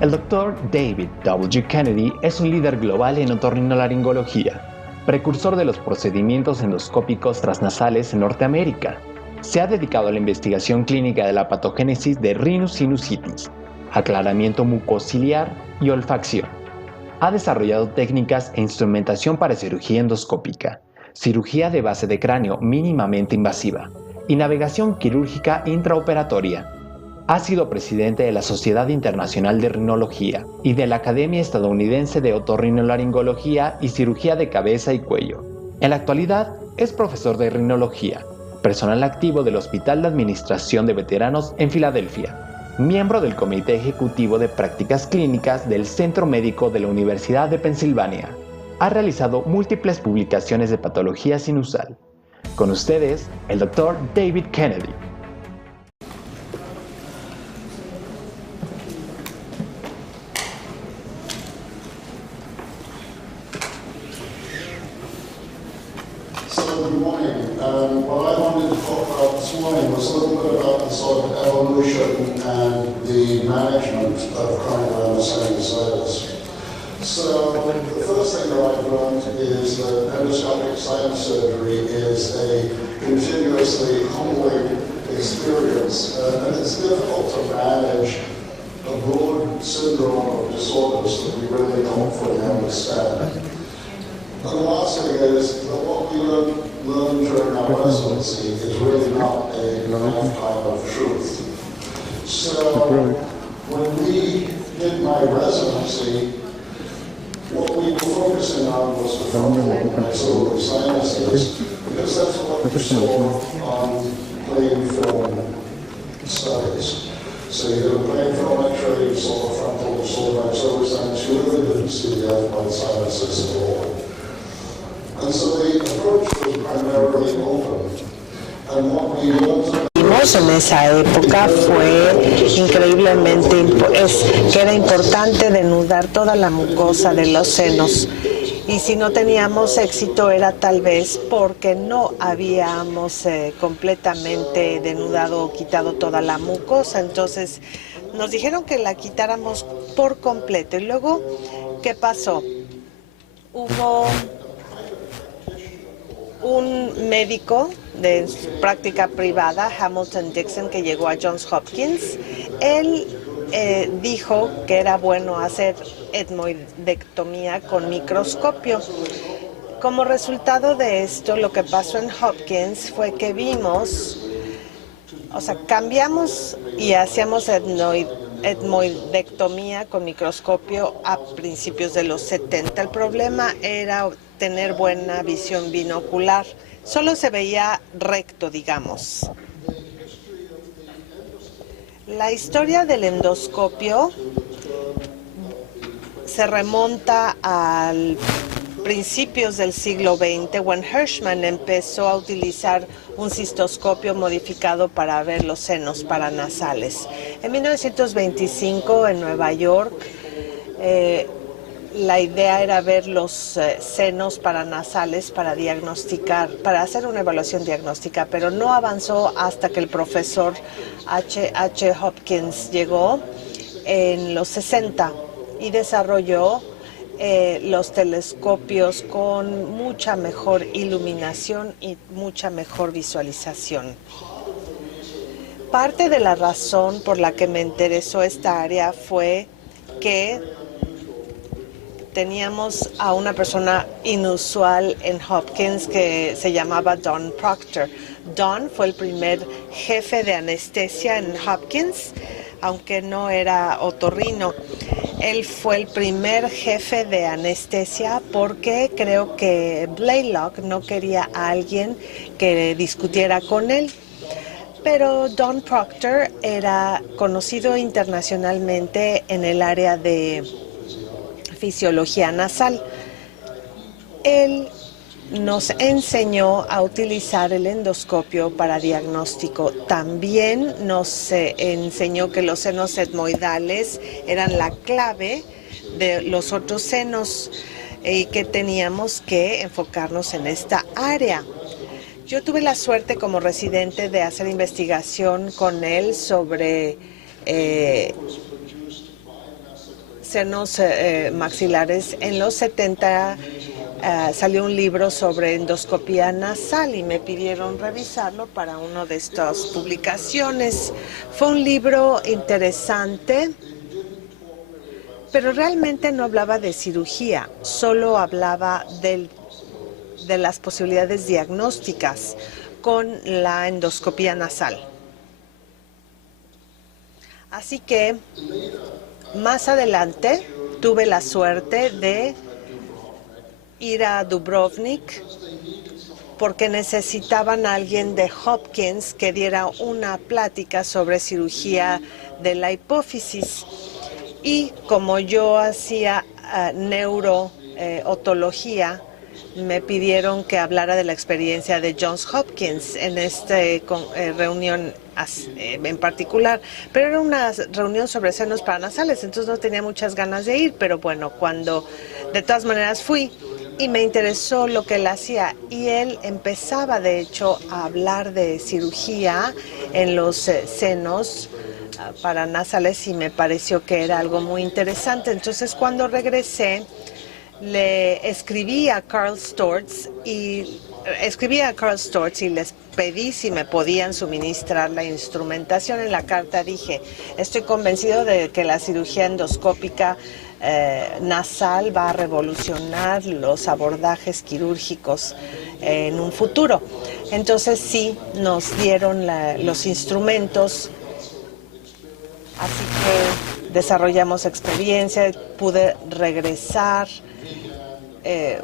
El Dr. David W. Kennedy es un líder global en otorrinolaringología, precursor de los procedimientos endoscópicos transnasales en Norteamérica. Se ha dedicado a la investigación clínica de la patogénesis de rhinosinusitis, aclaramiento mucociliar y olfacción. Ha desarrollado técnicas e instrumentación para cirugía endoscópica, cirugía de base de cráneo mínimamente invasiva y navegación quirúrgica intraoperatoria. Ha sido presidente de la Sociedad Internacional de Rinología y de la Academia Estadounidense de Otorrinolaringología y Cirugía de Cabeza y Cuello. En la actualidad es profesor de rinología, personal activo del Hospital de Administración de Veteranos en Filadelfia, miembro del Comité Ejecutivo de Prácticas Clínicas del Centro Médico de la Universidad de Pensilvania. Ha realizado múltiples publicaciones de patología sinusal. Con ustedes, el Dr. David Kennedy. Good morning. What I wanted to talk about this morning was a little bit about the sort of evolution and the management of chronic rhinosinusitis. So the first thing that I've learned is that endoscopic sinus surgery is a continuously humbling experience, and it's difficult to manage a broad syndrome of disorders that we really don't fully understand. And the last thing is that what we learn during our residency is really not a lifetime of truth. So when we did my residency, what we were focusing on was the frontal maxillary sinuses, because that's what we saw on plain film studies. So you did a plain film X-ray, you saw the frontal, you saw the maxillary sinus, you really didn't see the ethmoid sinuses at all. And so the approach was primarily open. And what we learned en esa época fue increíblemente que era importante denudar toda la mucosa de los senos, y si no teníamos éxito era tal vez porque no habíamos completamente denudado o quitado toda la mucosa. Entonces nos dijeron que la quitáramos por completo. Y luego, ¿qué pasó? Hubo un médico de práctica privada, Hamilton Dixon, que llegó a Johns Hopkins. Él dijo que era bueno hacer etmoidectomía con microscopio. Como resultado de esto, lo que pasó en Hopkins fue que cambiamos y hacíamos etmoidectomía con microscopio a principios de los 70. El problema era tener buena visión binocular. Solo se veía recto, digamos. La historia del endoscopio se remonta a principios del siglo XX, when Hirschman empezó a utilizar un cistoscopio modificado para ver los senos paranasales. En 1925, en Nueva York, la idea era ver los senos paranasales para diagnosticar, para hacer una evaluación diagnóstica, pero no avanzó hasta que el profesor H. Hopkins llegó en los 60 y desarrolló los telescopios con mucha mejor iluminación y mucha mejor visualización. Parte de la razón por la que me interesó esta área fue que teníamos a una persona inusual en Hopkins que se llamaba Don Proctor. Don fue el primer jefe de anestesia en Hopkins, aunque no era otorrino. Él fue el primer jefe de anestesia porque creo que Blaylock no quería a alguien que discutiera con él. Pero Don Proctor era conocido internacionalmente en el área de fisiología nasal. Él nos enseñó a utilizar el endoscopio para diagnóstico. También nos enseñó que los senos etmoidales eran la clave de los otros senos y que teníamos que enfocarnos en esta área. Yo tuve la suerte como residente de hacer investigación con él sobre senos maxilares. En los 70 salió un libro sobre endoscopía nasal y me pidieron revisarlo para una de estas publicaciones. Fue un libro interesante, pero realmente no hablaba de cirugía, solo hablaba de las posibilidades diagnósticas con la endoscopía nasal. Así que más adelante tuve la suerte de ir a Dubrovnik porque necesitaban a alguien de Hopkins que diera una plática sobre cirugía de la hipófisis. Y como yo hacía neurootología, me pidieron que hablara de la experiencia de Johns Hopkins en esta reunión en particular. Pero era una reunión sobre senos paranasales, entonces no tenía muchas ganas de ir. Pero bueno, de todas maneras fui y me interesó lo que él hacía. Y él empezaba, de hecho, a hablar de cirugía en los senos paranasales y me pareció que era algo muy interesante. Entonces, cuando regresé, le escribí a Karl Storz y les pedí si me podían suministrar la instrumentación. En la carta dije, estoy convencido de que la cirugía endoscópica nasal va a revolucionar los abordajes quirúrgicos en un futuro. Entonces sí, nos dieron los instrumentos, así que desarrollamos experiencia, pude regresar.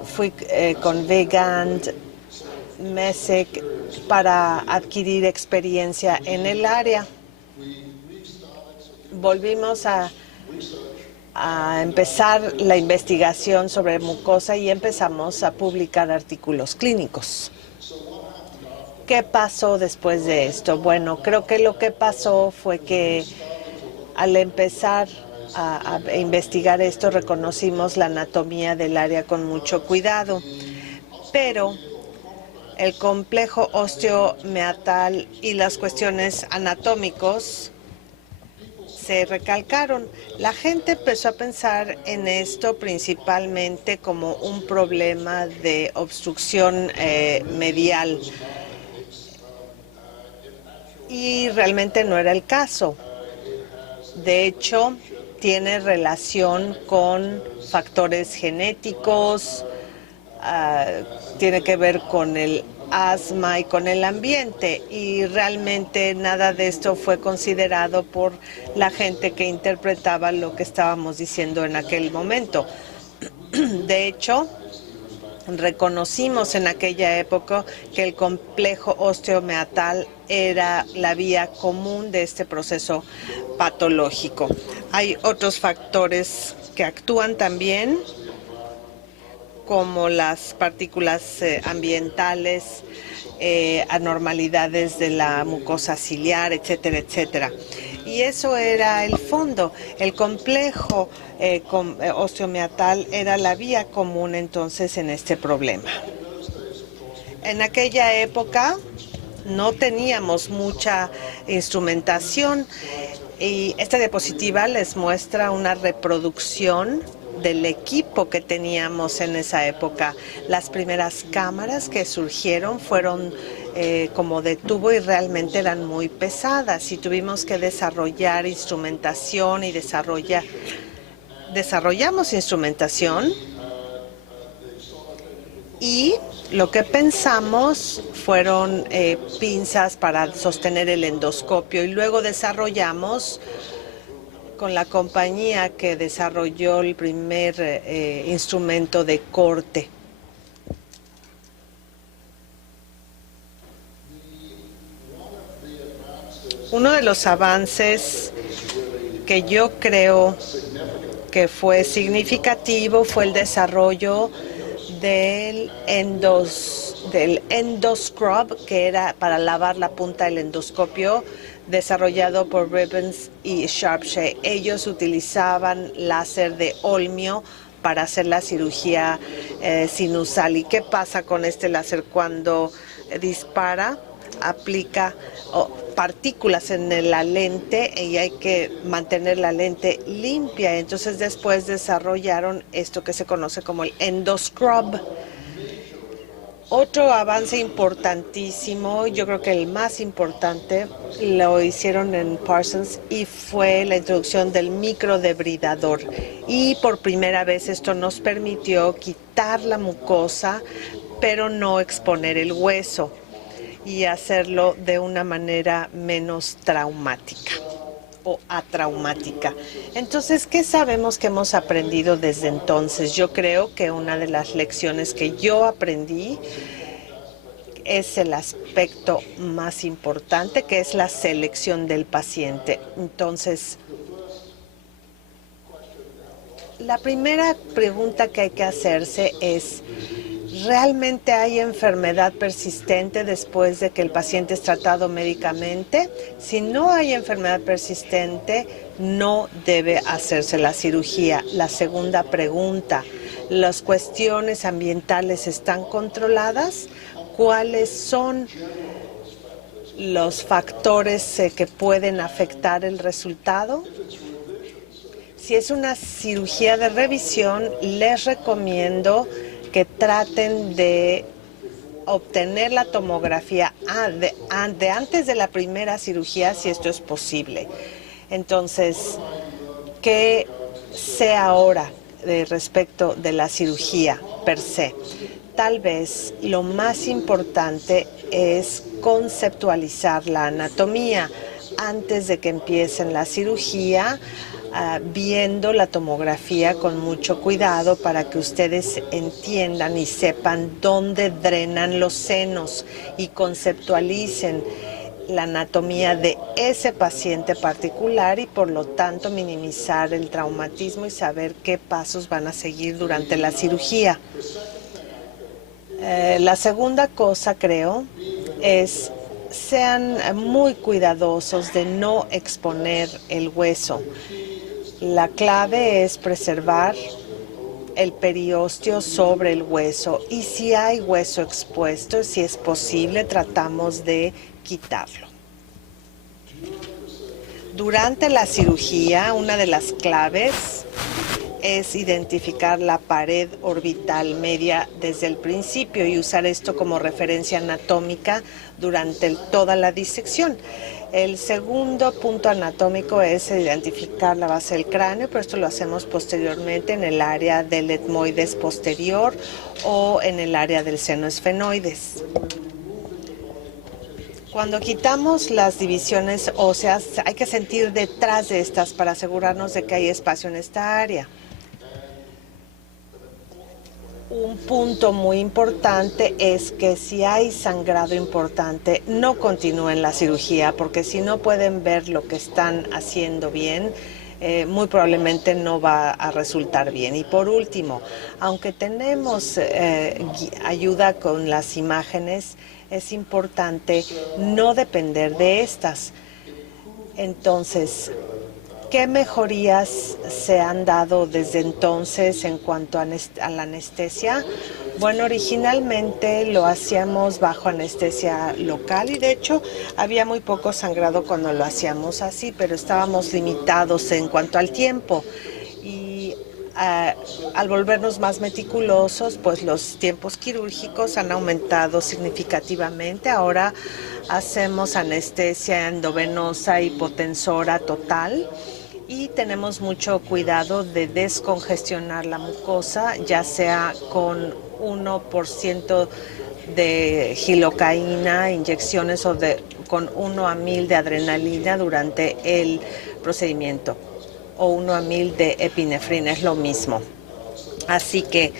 Fui con Vigand, Messick para adquirir experiencia en el área. Volvimos a empezar la investigación sobre mucosa y empezamos a publicar artículos clínicos. ¿Qué pasó después de esto? Bueno, creo que lo que pasó fue que al empezar a investigar esto, reconocimos la anatomía del área con mucho cuidado, pero el complejo osteomeatal y las cuestiones anatómicos se recalcaron. La gente empezó a pensar en esto principalmente como un problema de obstrucción medial, y realmente no era el caso. De hecho, tiene relación con factores genéticos, tiene que ver con el asma y con el ambiente, y realmente nada de esto fue considerado por la gente que interpretaba lo que estábamos diciendo en aquel momento. De hecho, reconocimos en aquella época que el complejo osteomeatal era la vía común de este proceso patológico. Hay otros factores que actúan también, como las partículas ambientales, anormalidades de la mucosa ciliar, etcétera, etcétera. Y eso era el fondo. El complejo osteomeatal era la vía común entonces en este problema. En aquella época no teníamos mucha instrumentación y esta diapositiva les muestra una reproducción del equipo que teníamos en esa época. Las primeras cámaras que surgieron fueron como de tubo y realmente eran muy pesadas y tuvimos que desarrollar instrumentación y desarrollamos instrumentación, y lo que pensamos fueron pinzas para sostener el endoscopio, y luego desarrollamos con la compañía que desarrolló el primer instrumento de corte. Uno de los avances que yo creo que fue significativo fue el desarrollo del endoscrub, que era para lavar la punta del endoscopio, desarrollado por Ribbons y Sharpshe. Ellos utilizaban láser de olmio para hacer la cirugía sinusal. ¿Y qué pasa con este láser? Cuando dispara, aplica partículas en la lente y hay que mantener la lente limpia. Entonces después desarrollaron esto que se conoce como el endoscrub. Otro avance importantísimo, yo creo que el más importante, lo hicieron en Parsons y fue la introducción del microdebridador. Y por primera vez esto nos permitió quitar la mucosa, pero no exponer el hueso y hacerlo de una manera menos traumática o atraumática. Entonces, ¿qué sabemos que hemos aprendido desde entonces? Yo creo que una de las lecciones que yo aprendí es el aspecto más importante, que es la selección del paciente. Entonces, la primera pregunta que hay que hacerse es: ¿realmente hay enfermedad persistente después de que el paciente es tratado médicamente? Si no hay enfermedad persistente, no debe hacerse la cirugía. La segunda pregunta: ¿las cuestiones ambientales están controladas? ¿Cuáles son los factores que pueden afectar el resultado? Si es una cirugía de revisión, les recomiendo que traten de obtener la tomografía de antes de la primera cirugía, si esto es posible. Entonces, ¿qué sé ahora respecto de la cirugía per se? Tal vez lo más importante es conceptualizar la anatomía antes de que empiecen la cirugía, viendo la tomografía con mucho cuidado para que ustedes entiendan y sepan dónde drenan los senos y conceptualicen la anatomía de ese paciente particular y por lo tanto minimizar el traumatismo y saber qué pasos van a seguir durante la cirugía. La segunda cosa, creo, es sean muy cuidadosos de no exponer el hueso. La clave es preservar el periósteo sobre el hueso y si hay hueso expuesto, si es posible, tratamos de quitarlo. Durante la cirugía, una de las claves es identificar la pared orbital media desde el principio y usar esto como referencia anatómica durante toda la disección. El segundo punto anatómico es identificar la base del cráneo, pero esto lo hacemos posteriormente en el área del etmoides posterior o en el área del seno esfenoides. Cuando quitamos las divisiones óseas, hay que sentir detrás de estas para asegurarnos de que hay espacio en esta área. Un punto muy importante es que si hay sangrado importante, no continúen la cirugía, porque si no pueden ver lo que están haciendo bien, muy probablemente no va a resultar bien. Y por último, aunque tenemos ayuda con las imágenes, es importante no depender de estas. Entonces, ¿qué mejorías se han dado desde entonces en cuanto a la anestesia? Bueno, originalmente lo hacíamos bajo anestesia local y de hecho había muy poco sangrado cuando lo hacíamos así, pero estábamos limitados en cuanto al tiempo. Y al volvernos más meticulosos, pues los tiempos quirúrgicos han aumentado significativamente. Ahora hacemos anestesia endovenosa hipotensora total y tenemos mucho cuidado de descongestionar la mucosa, ya sea con 1% de gilocaína, inyecciones o con 1 a 1000 de adrenalina durante el procedimiento o 1 a 1000 de epinefrina, es lo mismo. Así que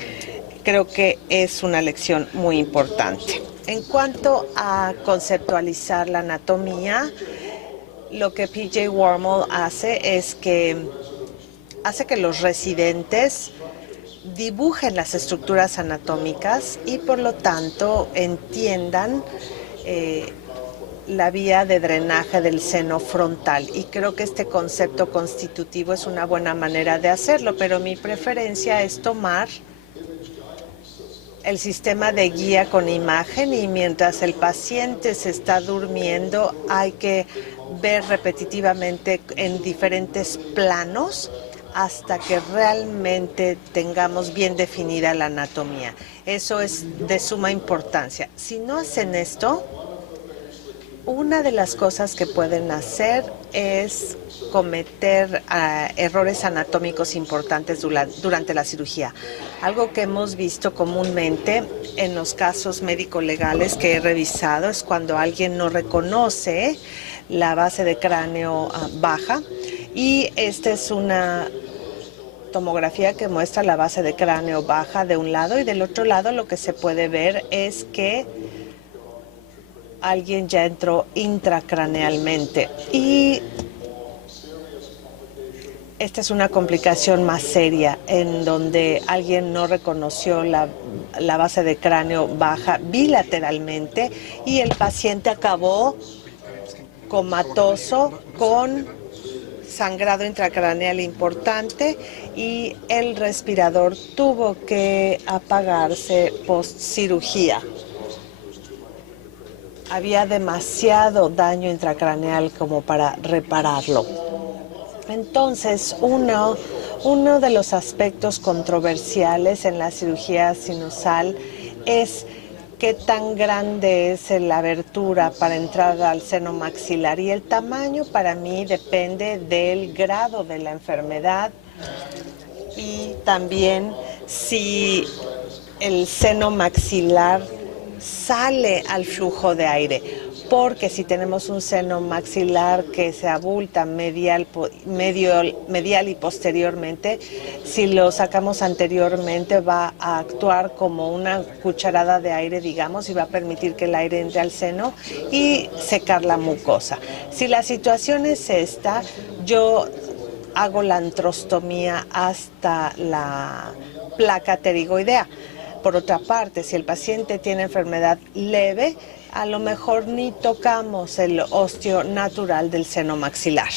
creo que es una lección muy importante. En cuanto a conceptualizar la anatomía, lo que P.J. Wormald hace es que hace que los residentes dibujen las estructuras anatómicas y por lo tanto entiendan la vía de drenaje del seno frontal. Y creo que este concepto constitutivo es una buena manera de hacerlo, pero mi preferencia es tomar el sistema de guía con imagen, y mientras el paciente se está durmiendo hay que ver repetitivamente en diferentes planos hasta que realmente tengamos bien definida la anatomía. Eso es de suma importancia. Si no hacen esto, una de las cosas que pueden hacer es cometer errores anatómicos importantes durante la cirugía. Algo que hemos visto comúnmente en los casos médico-legales que he revisado es cuando alguien no reconoce la base de cráneo baja, y esta es una tomografía que muestra la base de cráneo baja de un lado, y del otro lado lo que se puede ver es que alguien ya entró intracranealmente, y esta es una complicación más seria en donde alguien no reconoció la base de cráneo baja bilateralmente y el paciente acabó comatoso con sangrado intracraneal importante, y el respirador tuvo que apagarse post cirugía. Había demasiado daño intracraneal como para repararlo. Entonces, uno de los aspectos controversiales en la cirugía sinusal es qué tan grande es la abertura para entrar al seno maxilar, y el tamaño para mí depende del grado de la enfermedad y también si el seno maxilar sale al flujo de aire, porque si tenemos un seno maxilar que se abulta medial y posteriormente, si lo sacamos anteriormente va a actuar como una cucharada de aire, digamos, y va a permitir que el aire entre al seno y secar la mucosa. Si la situación es esta, yo hago la antrostomía hasta la placa pterigoidea. Por otra parte, si el paciente tiene enfermedad leve, a lo mejor ni tocamos el ósteo natural del seno maxilar.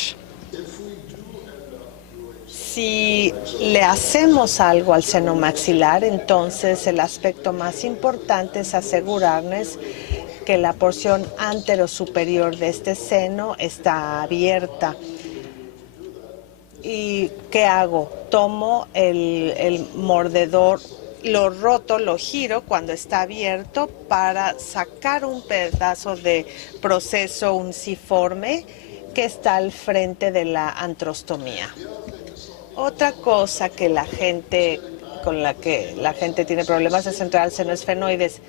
Si le hacemos algo al seno maxilar, entonces el aspecto más importante es asegurarnos que la porción anterosuperior de este seno está abierta. ¿Y qué hago? Tomo el mordedor, lo roto, lo giro cuando está abierto para sacar un pedazo de proceso unciforme que está al frente de la antrostomía. Otra cosa que con la que la gente tiene problemas es entrar al seno esfenoides.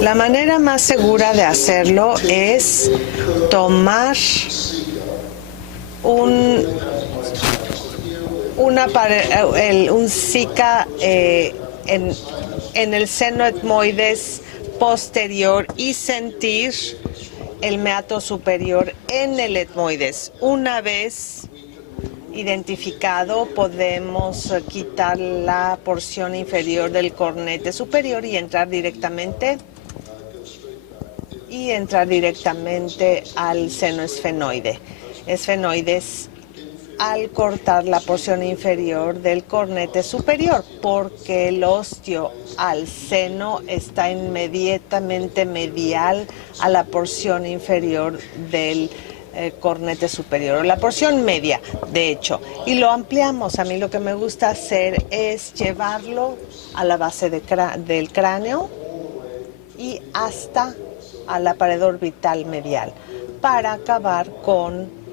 La manera más segura de hacerlo es tomar un Zika en el seno etmoides posterior y sentir el meato superior en el etmoides. Una vez identificado, podemos quitar la porción inferior del cornete superior y entrar directamente al seno esfenoides al cortar la porción inferior del cornete superior, porque el ósteo al seno está inmediatamente medial a la porción inferior del cornete superior, o la porción media, de hecho, y lo ampliamos. A mí lo que me gusta hacer es llevarlo a la base del cráneo y hasta a la pared orbital medial para acabar con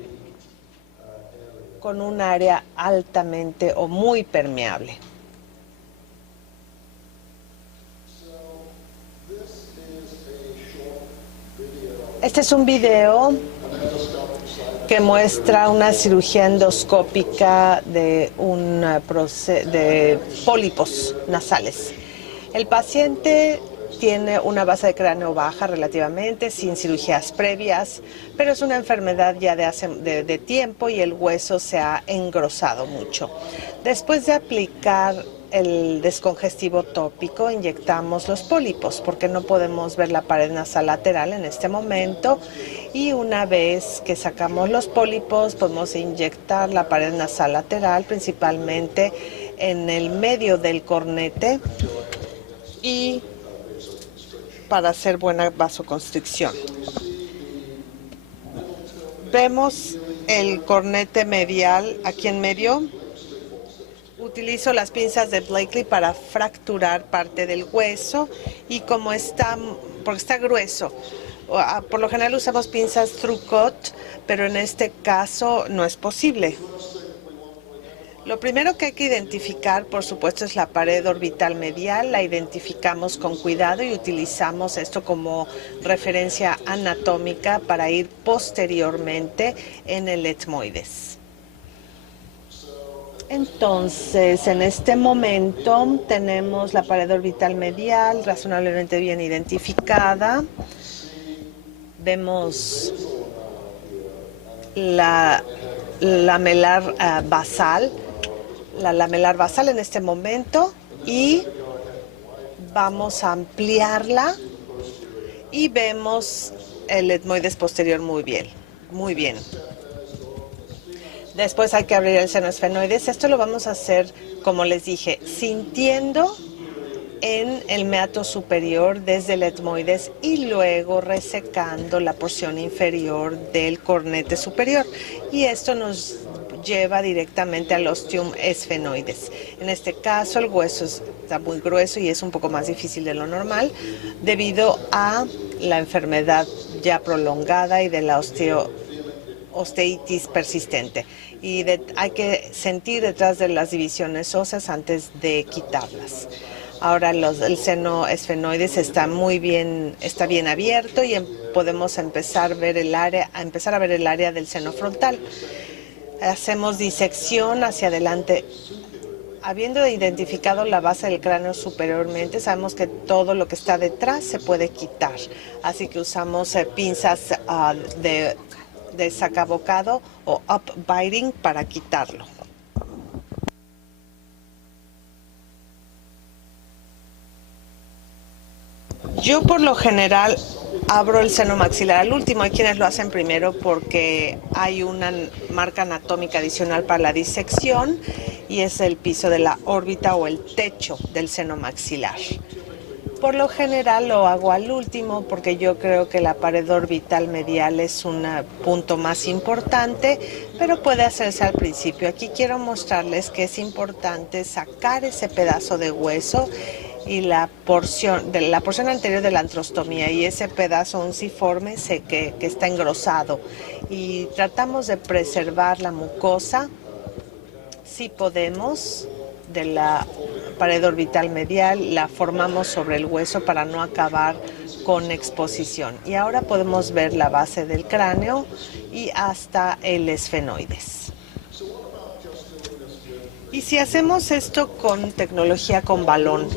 un área altamente o muy permeable. Este es un video que muestra una cirugía endoscópica de pólipos nasales. El paciente tiene una base de cráneo baja relativamente, sin cirugías previas, pero es una enfermedad ya de tiempo y el hueso se ha engrosado mucho. Después de aplicar el descongestivo tópico, inyectamos los pólipos porque no podemos ver la pared nasal lateral en este momento, y una vez que sacamos los pólipos podemos inyectar la pared nasal lateral, principalmente en el medio del cornete, y para hacer buena vasoconstricción. Vemos el cornete medial aquí en medio. Utilizo las pinzas de Blakely para fracturar parte del hueso, y porque está grueso, por lo general usamos pinzas Trucot, pero en este caso no es posible. Lo primero que hay que identificar, por supuesto, es la pared orbital medial. La identificamos con cuidado y utilizamos esto como referencia anatómica para ir posteriormente en el etmoides. Entonces, en este momento tenemos la pared orbital medial razonablemente bien identificada. Vemos la lamelar basal, en este momento, y vamos a ampliarla y vemos el etmoides posterior muy bien, muy bien. Después hay que abrir el seno esfenoides. Esto lo vamos a hacer, como les dije, sintiendo en el meato superior desde el etmoides y luego resecando la porción inferior del cornete superior. Y esto nos lleva directamente al ostium esfenoides. En este caso el hueso está muy grueso y es un poco más difícil de lo normal debido a la enfermedad ya prolongada y de la osteitis persistente, y hay que sentir detrás de las divisiones óseas antes de quitarlas. Ahora el seno esfenoides está bien abierto, y podemos empezar a ver el área del seno frontal. Hacemos disección hacia adelante. Habiendo identificado la base del cráneo superiormente, sabemos que todo lo que está detrás se puede quitar. Así que usamos pinzas de sacabocado o up-biting para quitarlo. Yo por lo general abro el seno maxilar al último. Hay quienes lo hacen primero porque hay una marca anatómica adicional para la disección, y es el piso de la órbita o el techo del seno maxilar. Por lo general lo hago al último porque yo creo que la pared orbital medial es un punto más importante, pero puede hacerse al principio. Aquí quiero mostrarles que es importante sacar ese pedazo de hueso y la porción anterior de la antrostomía, y ese pedazo unciforme que está engrosado, y tratamos de preservar la mucosa si podemos de la pared orbital medial. La formamos sobre el hueso para no acabar con exposición. Y ahora podemos ver la base del cráneo y hasta el esfenoides. Y si hacemos esto con tecnología con balón,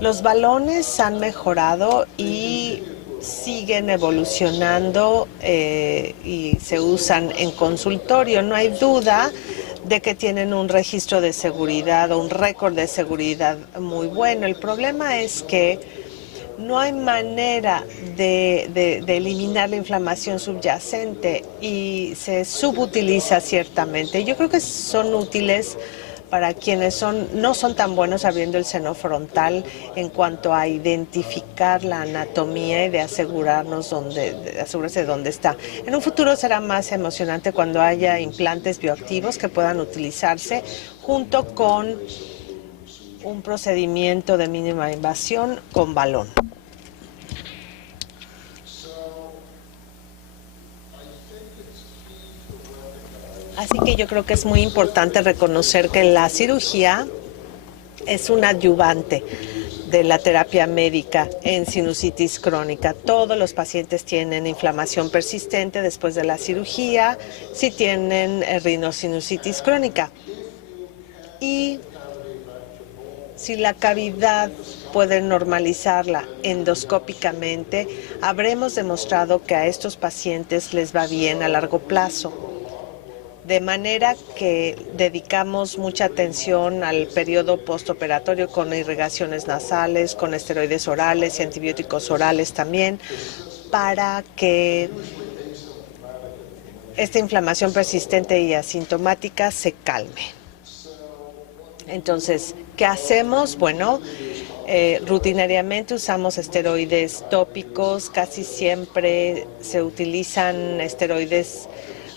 los balones han mejorado y siguen evolucionando y se usan en consultorio. No hay duda de que tienen un registro de seguridad o un récord de seguridad muy bueno. El problema es que no hay manera de eliminar la inflamación subyacente y se subutiliza ciertamente. Yo creo que son útiles para quienes no son tan buenos abriendo el seno frontal en cuanto a identificar la anatomía y de asegurarse de dónde está. En un futuro será más emocionante cuando haya implantes bioactivos que puedan utilizarse junto con un procedimiento de mínima invasión con balón. Así que yo creo que es muy importante reconocer que la cirugía es un adyuvante de la terapia médica en sinusitis crónica. Todos los pacientes tienen inflamación persistente después de la cirugía si tienen rinosinusitis crónica. Y Si la cavidad puede normalizarla endoscópicamente, habremos demostrado que a estos pacientes les va bien a largo plazo. De manera que dedicamos mucha atención al periodo postoperatorio con irrigaciones nasales, con esteroides orales y antibióticos orales también, para que esta inflamación persistente y asintomática se calme. Entonces, ¿qué hacemos? Bueno, rutinariamente usamos esteroides tópicos, casi siempre se utilizan esteroides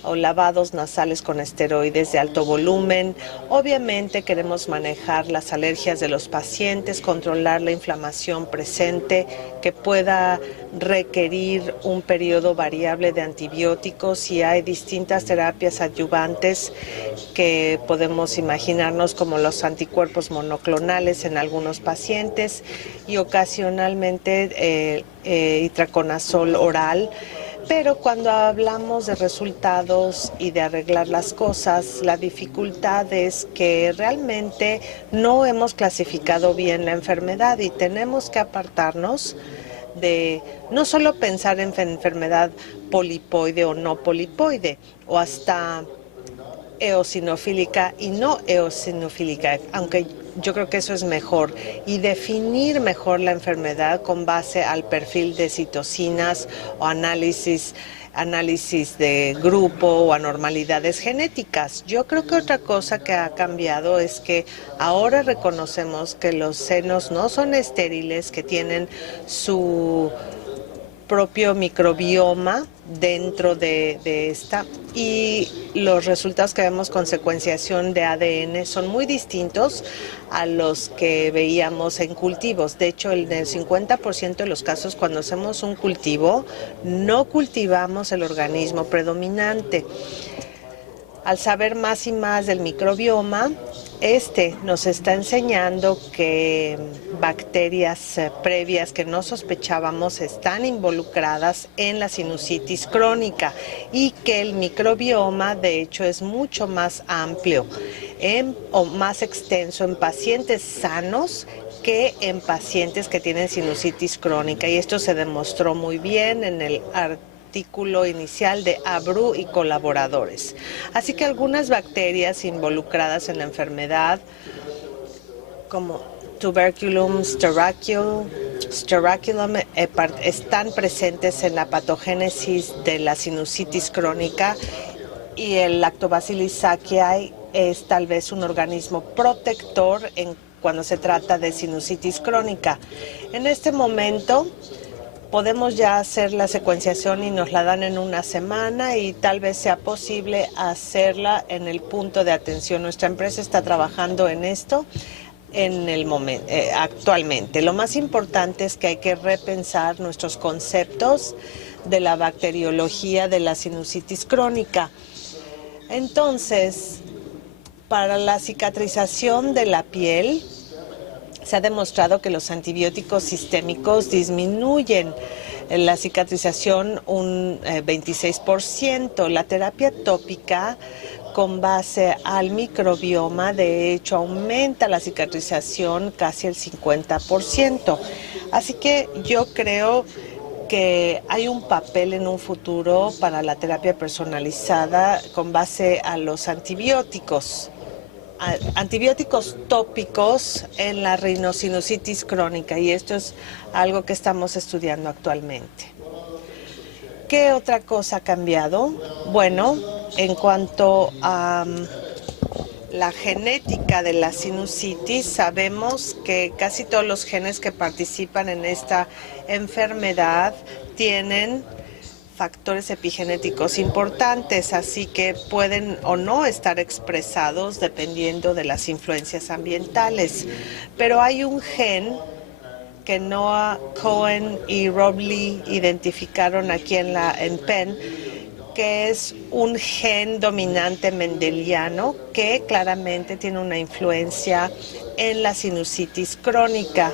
o lavados nasales con esteroides de alto volumen. Obviamente queremos manejar las alergias de los pacientes, controlar la inflamación presente que pueda requerir un periodo variable de antibióticos, y hay distintas terapias adyuvantes que podemos imaginarnos, como los anticuerpos monoclonales en algunos pacientes y ocasionalmente itraconazol oral. Pero cuando hablamos de resultados y de arreglar las cosas, la dificultad es que realmente no hemos clasificado bien la enfermedad y tenemos que apartarnos de no solo pensar en enfermedad polipoide o no polipoide, o hasta eosinofílica y no eosinofílica, aunque yo creo que eso es mejor, y definir mejor la enfermedad con base al perfil de citocinas o análisis de grupo o anormalidades genéticas. Yo creo que otra cosa que ha cambiado es que ahora reconocemos que los senos no son estériles, que tienen su propio microbioma dentro de esta, y los resultados que vemos con secuenciación de ADN son muy distintos a los que veíamos en cultivos. De hecho, en el 50% de los casos, cuando hacemos un cultivo, no cultivamos el organismo predominante. Al saber más y más del microbioma, nos está enseñando que bacterias previas que no sospechábamos están involucradas en la sinusitis crónica, y que el microbioma de hecho es mucho más amplio o más extenso en pacientes sanos que en pacientes que tienen sinusitis crónica, y esto se demostró muy bien en el artículo inicial de Abreu y colaboradores. Así que algunas bacterias involucradas en la enfermedad, como Tuberculum sterraculum, están presentes en la patogénesis de la sinusitis crónica, y el Lactobacillus sakei es tal vez un organismo protector cuando se trata de sinusitis crónica. En este momento podemos ya hacer la secuenciación y nos la dan en una semana, y tal vez sea posible hacerla en el punto de atención. Nuestra empresa está trabajando en esto en el momento, actualmente. Lo más importante es que hay que repensar nuestros conceptos de la bacteriología de la sinusitis crónica. Entonces, para la cicatrización de la piel, se ha demostrado que los antibióticos sistémicos disminuyen la cicatrización un 26%. La terapia tópica con base al microbioma, de hecho, aumenta la cicatrización casi el 50%. Así que yo creo que hay un papel en un futuro para la terapia personalizada con base a los antibióticos tópicos en la rinosinusitis crónica, y esto es algo que estamos estudiando actualmente. ¿Qué otra cosa ha cambiado? Bueno, en cuanto a la genética de la sinusitis, sabemos que casi todos los genes que participan en esta enfermedad tienen factores epigenéticos importantes, así que pueden o no estar expresados dependiendo de las influencias ambientales. Pero hay un gen que Noah Cohen y Rob Lee identificaron aquí en Penn, que es un gen dominante mendeliano que claramente tiene una influencia en la sinusitis crónica.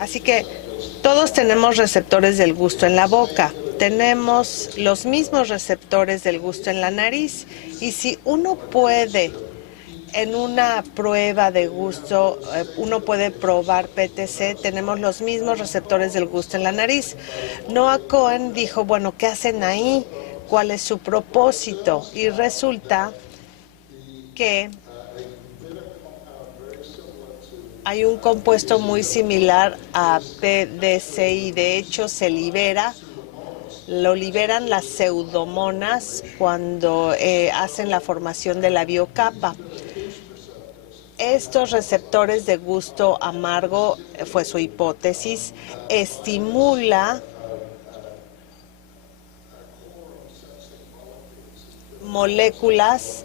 Así que todos tenemos receptores del gusto en la boca, tenemos los mismos receptores del gusto en la nariz, y si uno puede en una prueba de gusto, uno puede probar PTC, tenemos los mismos receptores del gusto en la nariz. Noah Cohen dijo, bueno, ¿qué hacen ahí? ¿Cuál es su propósito? Y resulta que hay un compuesto muy similar a PDC y de hecho lo liberan las pseudomonas cuando hacen la formación de la biocapa. Estos receptores de gusto amargo, fue su hipótesis, estimula moléculas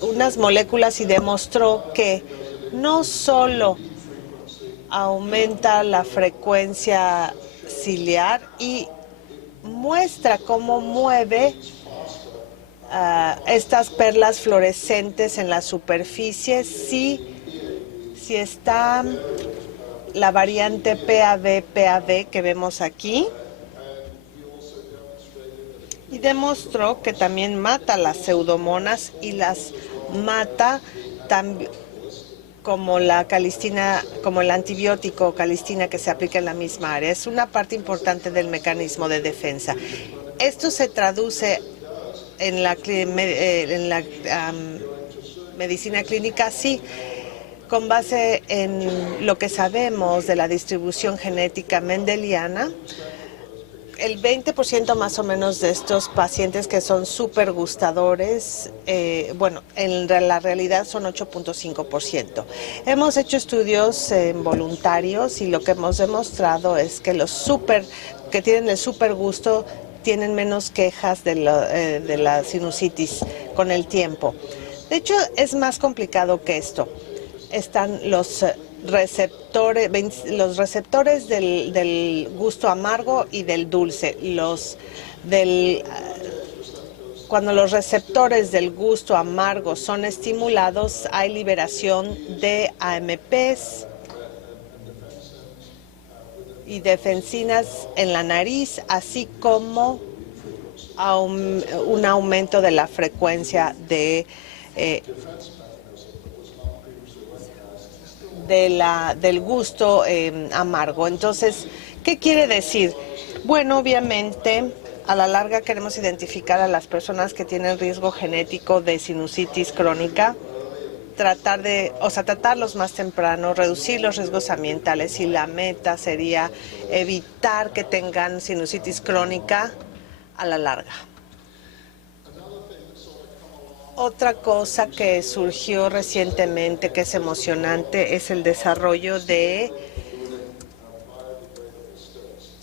unas moléculas y demostró que no solo aumenta la frecuencia ciliar y muestra cómo mueve estas perlas fluorescentes en la superficie si está la variante PAB que vemos aquí, y demostró que también mata las pseudomonas y las mata también como la calistina, como el antibiótico calistina que se aplica en la misma área. Es una parte importante del mecanismo de defensa. Esto se traduce en la medicina clínica, sí, con base en lo que sabemos de la distribución genética mendeliana. El 20% más o menos de estos pacientes que son súper gustadores, bueno, en la realidad son 8.5%. Hemos hecho estudios en voluntarios y lo que hemos demostrado es que los que tienen el súper gusto tienen menos quejas de la sinusitis con el tiempo. De hecho, es más complicado que esto. Están los receptores del gusto amargo y del dulce. Cuando los receptores del gusto amargo son estimulados, hay liberación de AMPs y defensinas en la nariz, así como un aumento de la frecuencia del gusto amargo. Entonces, ¿qué quiere decir? Bueno, obviamente, a la larga queremos identificar a las personas que tienen riesgo genético de sinusitis crónica, tratarlos más temprano, reducir los riesgos ambientales, y la meta sería evitar que tengan sinusitis crónica a la larga. Otra cosa que surgió recientemente que es emocionante es el desarrollo de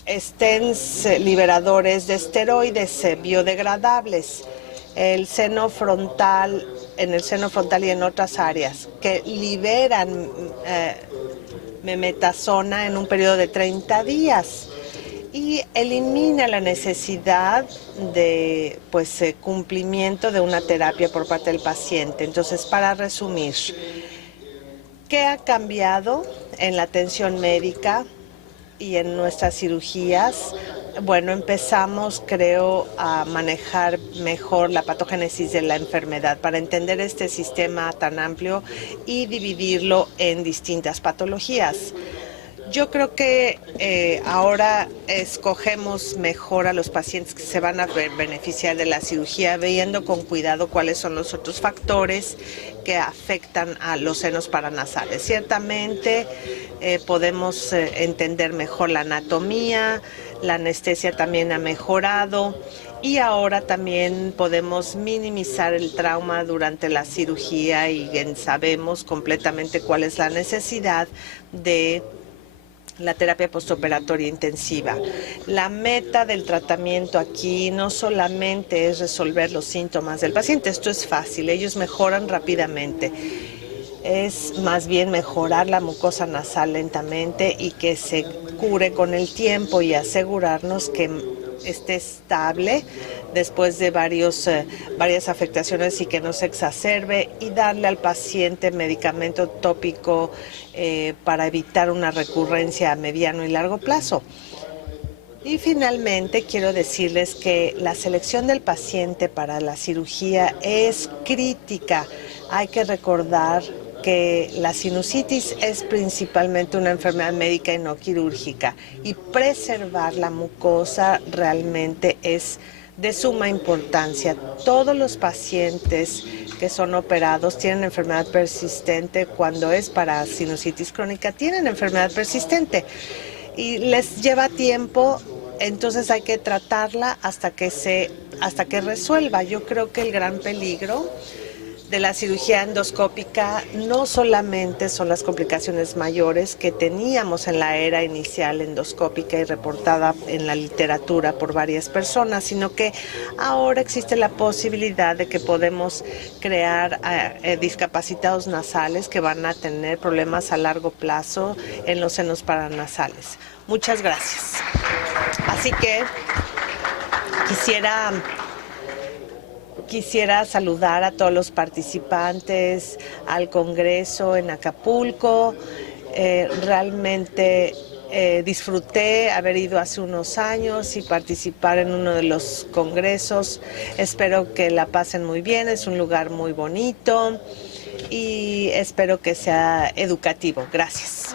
stents liberadores de esteroides biodegradables en el seno frontal y en otras áreas que liberan memetasona en un periodo de 30 días. Y elimina la necesidad de cumplimiento de una terapia por parte del paciente. Entonces, para resumir, ¿qué ha cambiado en la atención médica y en nuestras cirugías? Bueno, empezamos, creo, a manejar mejor la patogénesis de la enfermedad para entender este sistema tan amplio y dividirlo en distintas patologías. Yo creo que ahora escogemos mejor a los pacientes que se van a beneficiar de la cirugía, viendo con cuidado cuáles son los otros factores que afectan a los senos paranasales. Ciertamente podemos entender mejor la anatomía, la anestesia también ha mejorado y ahora también podemos minimizar el trauma durante la cirugía y sabemos completamente cuál es la necesidad de la terapia postoperatoria intensiva. La meta del tratamiento aquí no solamente es resolver los síntomas del paciente, esto es fácil, ellos mejoran rápidamente. Es más bien mejorar la mucosa nasal lentamente y que se cure con el tiempo y asegurarnos que esté estable después de varias afectaciones y que no se exacerbe, y darle al paciente medicamento tópico para evitar una recurrencia a mediano y largo plazo. Y finalmente quiero decirles que la selección del paciente para la cirugía es crítica. Hay que recordar que la sinusitis es principalmente una enfermedad médica y no quirúrgica, y preservar la mucosa realmente es de suma importancia. Todos los pacientes que son operados tienen enfermedad persistente. Cuando es para sinusitis crónica tienen enfermedad persistente y les lleva tiempo, entonces hay que tratarla hasta que resuelva. Yo creo que el gran peligro de la cirugía endoscópica no solamente son las complicaciones mayores que teníamos en la era inicial endoscópica y reportada en la literatura por varias personas, sino que ahora existe la posibilidad de que podemos crear discapacitados nasales que van a tener problemas a largo plazo en los senos paranasales. Muchas gracias. Así que quisiera saludar a todos los participantes al Congreso en Acapulco. Realmente disfruté haber ido hace unos años y participar en uno de los congresos. Espero que la pasen muy bien, es un lugar muy bonito y espero que sea educativo. Gracias.